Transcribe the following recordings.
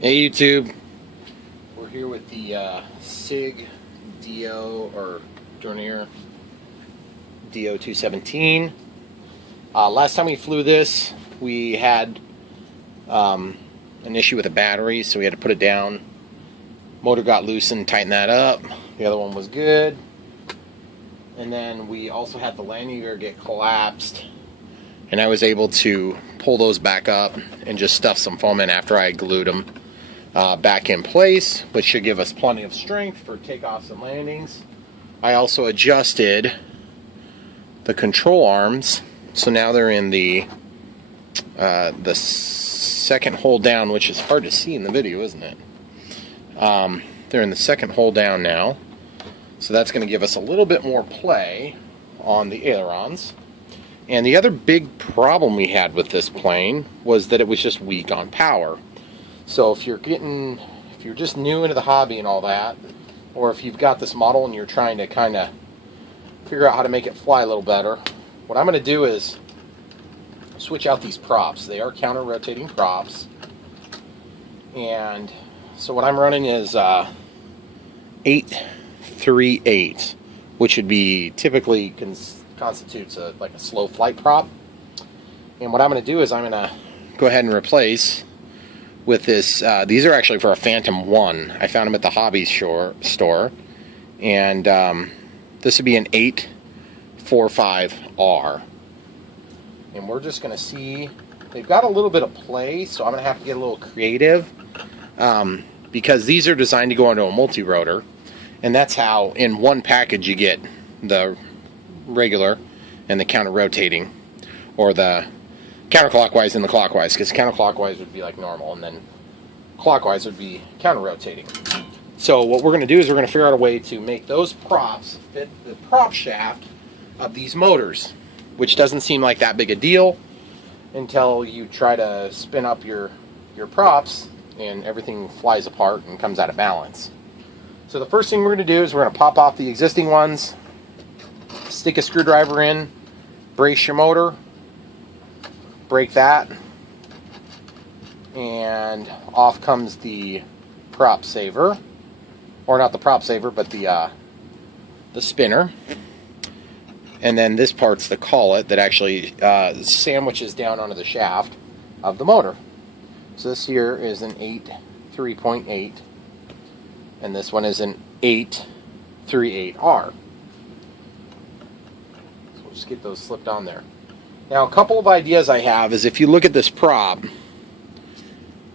Hey YouTube, we're here with the SIG DO or Dornier DO 217. Last time we flew this, we had an issue with the battery, so we had to put it down. Motor got loosened, tighten that up. The other one was good. And then we also had the landing gear get collapsed, and I was able to pull those back up and just stuff some foam in after I glued them back in place, which should give us plenty of strength for takeoffs and landings. I also adjusted the control arms, so now they're in the second hole down, which is hard to see in the video, isn't it? They're in the second hole down now, so that's going to give us a little bit more play on the ailerons. And the other big problem we had with this plane was that it was just weak on power. So if you're just new into the hobby and all that, or if you've got this model and you're trying to kind of figure out how to make it fly a little better, what I'm going to do is switch out these props. They are counter-rotating props. And so what I'm running is 8X3.8, which would be typically constitutes like a slow flight prop. And what I'm going to do is I'm going to go ahead and replace with this. These are actually for a Phantom 1. I found them at the hobby store. And this would be an 8X4.5R. And we're just going to see, they've got a little bit of play, so I'm going to have to get a little creative. Because these are designed to go into a multi-rotor. And that's how, in one package, you get the regular and the counter-rotating, or the counterclockwise and the clockwise, because counterclockwise would be like normal, and then clockwise would be counter-rotating. So what we're going to do is we're going to figure out a way to make those props fit the prop shaft of these motors, which doesn't seem like that big a deal until you try to spin up your props and everything flies apart and comes out of balance. So the first thing we're going to do is we're going to pop off the existing ones, stick a screwdriver in, brace your motor, break that, and off comes the prop saver, or not the prop saver, but the spinner. And then this part's the collet that actually sandwiches down onto the shaft of the motor. So this here is an 8X3.8, and this one is an 8X3.8R. So we'll just get those slipped on there. Now, a couple of ideas I have is, if you look at this prop, I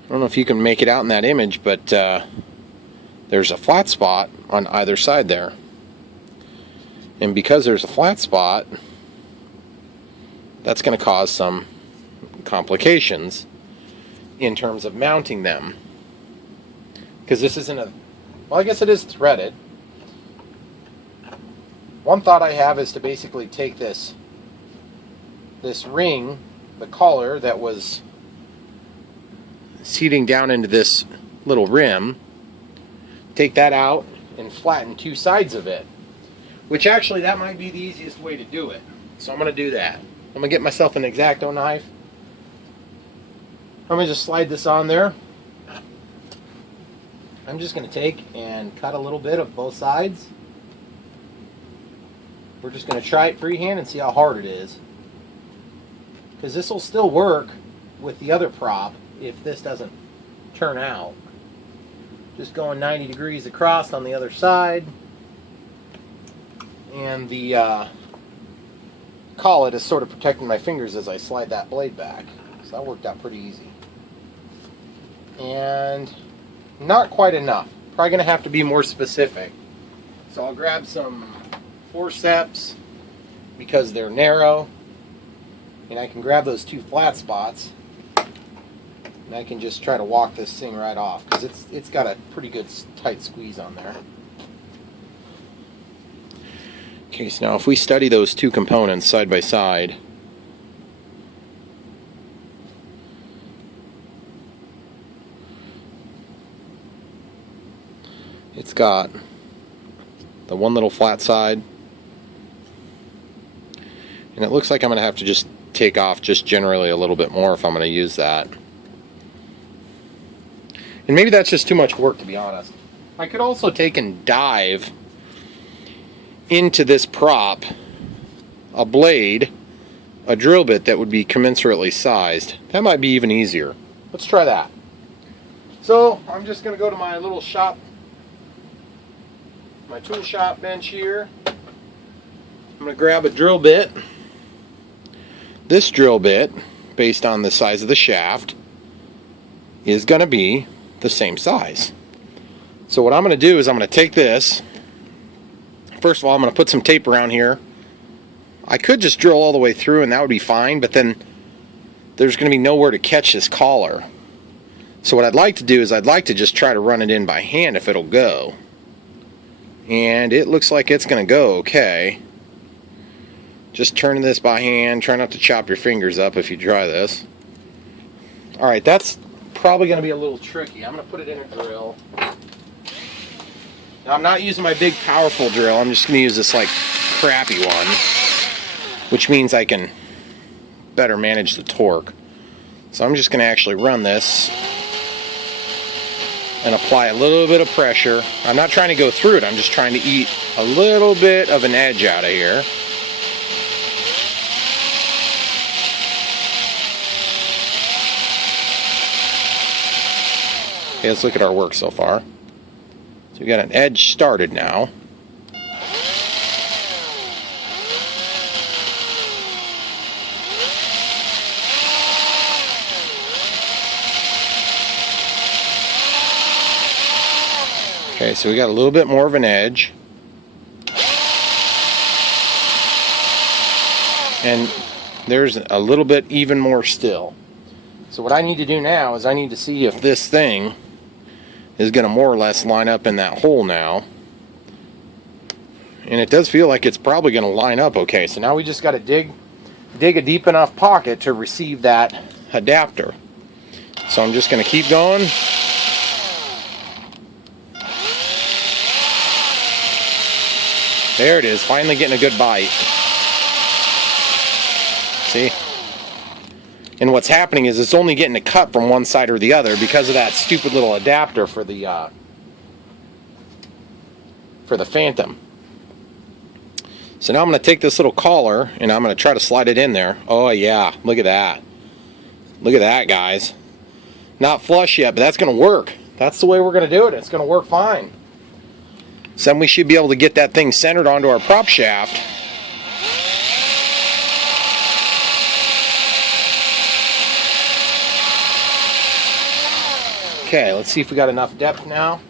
don't know if you can make it out in that image, but there's a flat spot on either side there. And because there's a flat spot, that's going to cause some complications in terms of mounting them. Because this isn't a, well, I guess it is threaded. One thought I have is to basically take this ring, the collar that was seating down into this little rim, take that out and flatten two sides of it, which actually that might be the easiest way to do it. So I'm going to do that. I'm going to get myself an X-Acto knife. I'm going to just slide this on there. I'm just going to take and cut a little bit of both sides. We're just going to try it freehand and see how hard it is, because this will still work with the other prop if this doesn't turn out. Just going 90 degrees across on the other side, and the collet is sort of protecting my fingers as I slide that blade back, so that worked out pretty easy. And not quite enough. Probably going to have to be more specific. So I'll grab some forceps because they're narrow, and I can grab those two flat spots, and I can just try to walk this thing right off, because it's got a pretty good tight squeeze on there. Okay, so now if we study those two components side by side, it's got the one little flat side, and it looks like I'm going to have to just take off just generally a little bit more if I'm going to use that. And maybe that's just too much work, to be honest. I could also take and dive into this prop a blade, a drill bit that would be commensurately sized. That might be even easier. Let's try that. So I'm just going to go to my little shop, my tool shop bench here. I'm going to grab a drill bit. This drill bit, based on the size of the shaft, is going to be the same size. So what I'm going to do is I'm going to take this. First of all, I'm going to put some tape around here. I could just drill all the way through and that would be fine, but then there's going to be nowhere to catch this collar. So what I'd like to do is I'd like to just try to run it in by hand if it'll go. And it looks like it's going to go okay. Just turning this by hand. Try not to chop your fingers up if you try this. Alright, that's probably going to be a little tricky. I'm going to put it in a drill. Now, I'm not using my big powerful drill. I'm just going to use this like crappy one, which means I can better manage the torque. So I'm just going to actually run this and apply a little bit of pressure. I'm not trying to go through it, I'm just trying to eat a little bit of an edge out of here. Okay, let's look at our work so far. So we got an edge started now. Okay, so we got a little bit more of an edge. And there's a little bit even more still. So what I need to do now is I need to see if this thing is going to more or less line up in that hole now. And it does feel like it's probably going to line up okay. So now we just got to dig a deep enough pocket to receive that adapter. So I'm just going to keep going. There it is, finally getting a good bite. See? And what's happening is it's only getting a cut from one side or the other because of that stupid little adapter for the Phantom. So now I'm going to take this little collar and I'm going to try to slide it in there. Oh yeah, look at that. Look at that, guys. Not flush yet, but that's going to work. That's the way we're going to do it. It's going to work fine. So then we should be able to get that thing centered onto our prop shaft. Okay, let's see if we got enough depth now.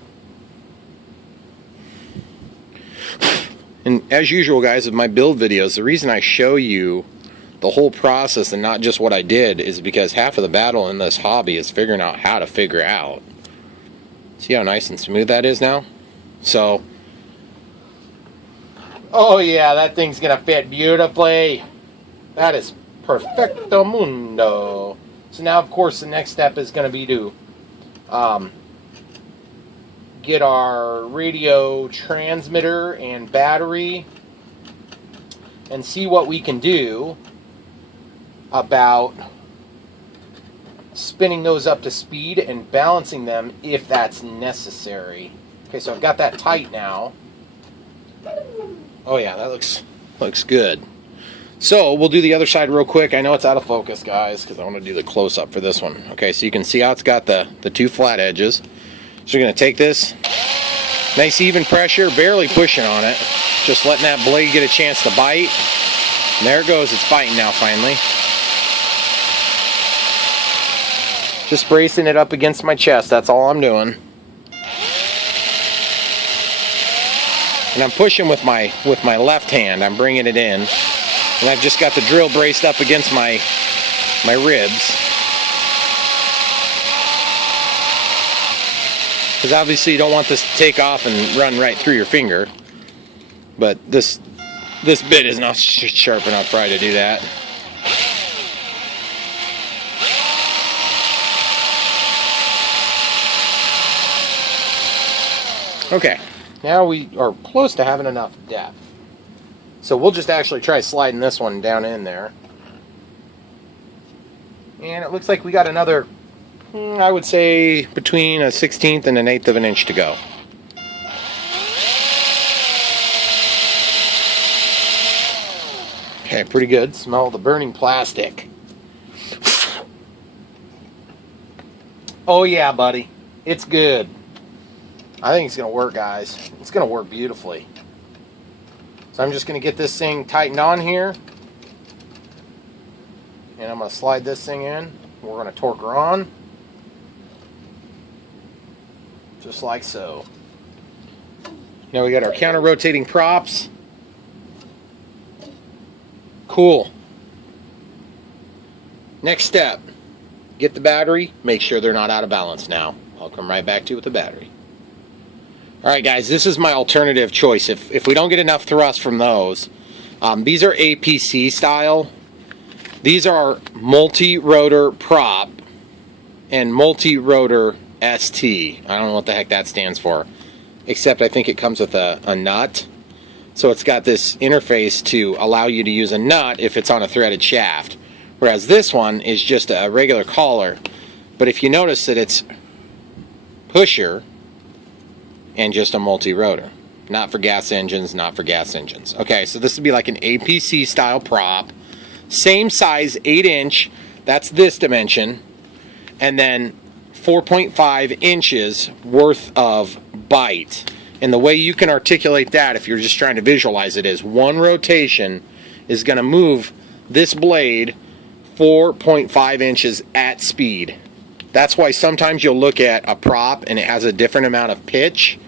And as usual, guys, with my build videos, the reason I show you the whole process and not just what I did is because half of the battle in this hobby is figuring out how to figure out. See how nice and smooth that is now? So, oh yeah, that thing's gonna fit beautifully. That is perfecto mundo. So now, of course, the next step is gonna be to get our radio transmitter and battery and see what we can do about spinning those up to speed and balancing them if that's necessary. Okay, so I've got that tight now. Oh yeah, that looks good. So we'll do the other side real quick. I know it's out of focus, guys, because I want to do the close-up for this one. Okay, so you can see how it's got the two flat edges. So you're going to take this, nice even pressure, barely pushing on it, just letting that blade get a chance to bite. And there it goes, it's biting now finally. Just bracing it up against my chest, that's all I'm doing. And I'm pushing with my left hand, I'm bringing it in. And I've just got the drill braced up against my ribs. Because obviously you don't want this to take off and run right through your finger. But this bit is not sharp enough probably to do that. Okay, now we are close to having enough depth. So we'll just actually try sliding this one down in there. And it looks like we got another I would say between a 1/16 and an 1/8 of an inch to go. Okay, pretty good. Smell the burning plastic. Oh yeah, buddy. It's good. I think it's going to work, guys. It's going to work beautifully. So I'm just going to get this thing tightened on here. And I'm going to slide this thing in. We're going to torque her on. Just like so. Now we got our counter-rotating props. Cool. Next step. Get the battery. Make sure they're not out of balance now. I'll come right back to you with the battery. Alright guys, this is my alternative choice. If we don't get enough thrust from those, these are APC style. These are multi-rotor prop and multi-rotor ST. I don't know what the heck that stands for, except I think it comes with a nut. So it's got this interface to allow you to use a nut if it's on a threaded shaft. Whereas this one is just a regular collar. But if you notice that it's pusher and just a multi-rotor. Not for gas engines, not for gas engines. Okay, so this would be like an APC style prop. Same size, 8-inch. That's this dimension. And then 4.5 inches worth of bite. And the way you can articulate that, if you're just trying to visualize it, is one rotation is going to move this blade 4.5 inches at speed. That's why sometimes you'll look at a prop and it has a different amount of pitch,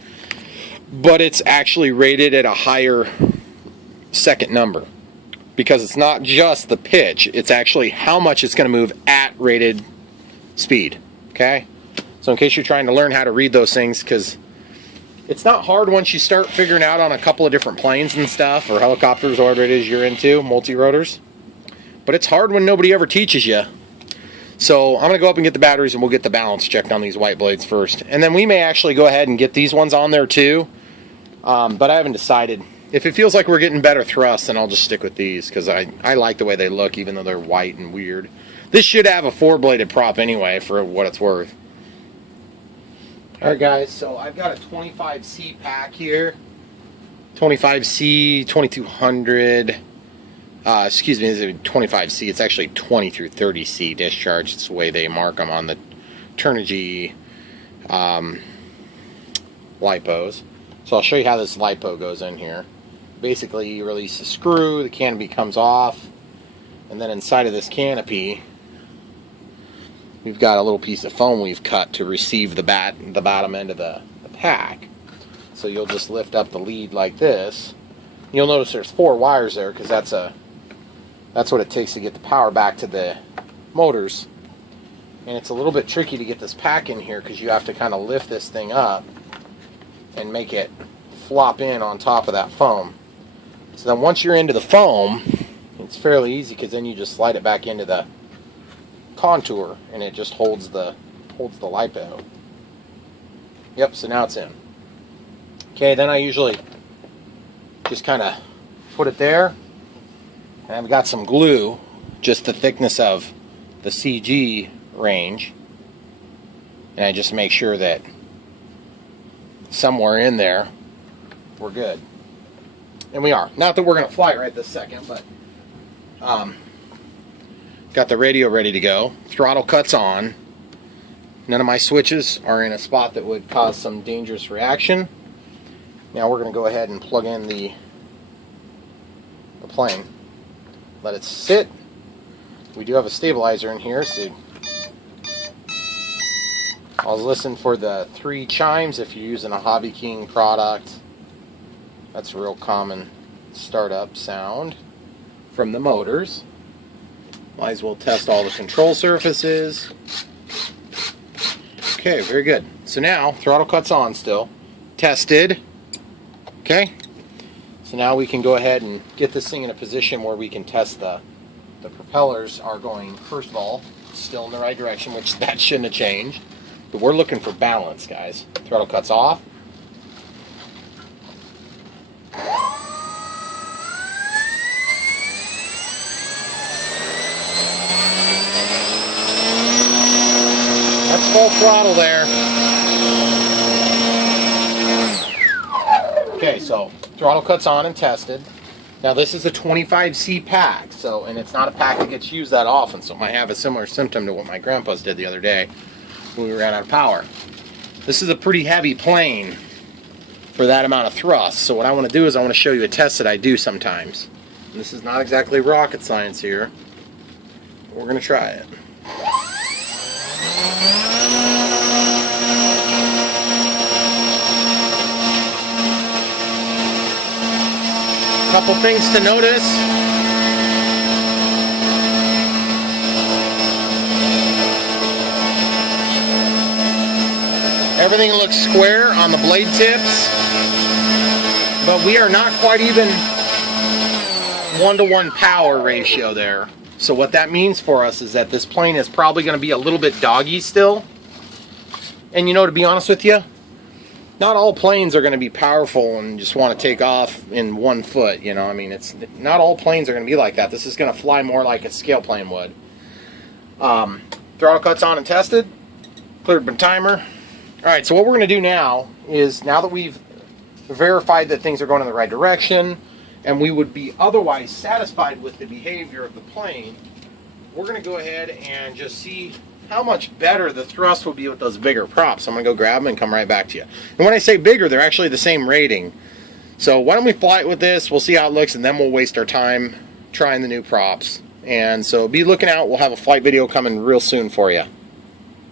but it's actually rated at a higher second number. Because it's not just the pitch, it's actually how much it's going to move at rated speed. Okay? So in case you're trying to learn how to read those things, because it's not hard once you start figuring out on a couple of different planes and stuff, or helicopters, or whatever it is you're into, multi-rotors. But it's hard when nobody ever teaches you. So I'm going to go up and get the batteries, and we'll get the balance checked on these white blades first. And then we may actually go ahead and get these ones on there too. But I haven't decided. If it feels like we're getting better thrust, then I'll just stick with these, because I like the way they look, even though they're white and weird. This should have a 4-bladed prop anyway, for what it's worth. Alright guys, so I've got a 25C pack here. 25C, 2200. Excuse me, this is 25C. It's actually 20 through 30C discharge. It's the way they mark them on the Turnigy lipos. So I'll show you how this lipo goes in here. Basically, you release the screw, the canopy comes off, and then inside of this canopy, we've got a little piece of foam we've cut to receive the bottom end of the pack. So you'll just lift up the lead like this. You'll notice there's 4 wires there, because that's what it takes to get the power back to the motors. And it's a little bit tricky to get this pack in here, because you have to kind of lift this thing up and make it flop in on top of that foam. So then once you're into the foam, it's fairly easy, because then you just slide it back into the contour and it just holds the lipo. Yep, so now it's in. Okay, then I usually just kind of put it there, and I've got some glue, just the thickness of the CG range, and I just make sure that somewhere in there we're good. And we are. Not that we're going to fly it right this second, but got the radio ready to go. Throttle cuts on. None of my switches are in a spot that would cause some dangerous reaction. Now we're going to go ahead and plug in the plane. Let it sit. We do have a stabilizer in here, so I'll listen for the 3 chimes if you're using a Hobby King product. That's a real common startup sound from the motors. Might as well test all the control surfaces. Okay, very good. So now, throttle cuts on still. Tested. Okay. So now we can go ahead and get this thing in a position where we can test the propellers are going, first of all, still in the right direction, which that shouldn't have changed. But we're looking for balance, guys. Throttle cuts off. That's full throttle there. Okay, so throttle cuts on and tested. Now this is a 25C pack, so, and it's not a pack that gets used that often, so it might have a similar symptom to what my grandpa's did the other day when we ran out of power. This is a pretty heavy plane for that amount of thrust, so what I want to do is I want to show you a test that I do sometimes. And this is not exactly rocket science here. We're going to try it. Couple things to notice. Everything looks square on the blade tips, but we are not quite even 1-to-1 power ratio there. So what that means for us is that this plane is probably going to be a little bit doggy still. And you know, to be honest with you, not all planes are going to be powerful and just want to take off in 1 foot. You know, I mean, it's not all planes are going to be like that. This is going to fly more like a scale plane would. Throttle cuts on and tested. Cleared my timer. Alright, so what we're going to do now is, now that we've verified that things are going in the right direction, and we would be otherwise satisfied with the behavior of the plane, we're going to go ahead and just see how much better the thrust will be with those bigger props. I'm going to go grab them and come right back to you. And when I say bigger, they're actually the same rating. So why don't we fly it with this, we'll see how it looks, and then we'll waste our time trying the new props. And so be looking out, we'll have a flight video coming real soon for you.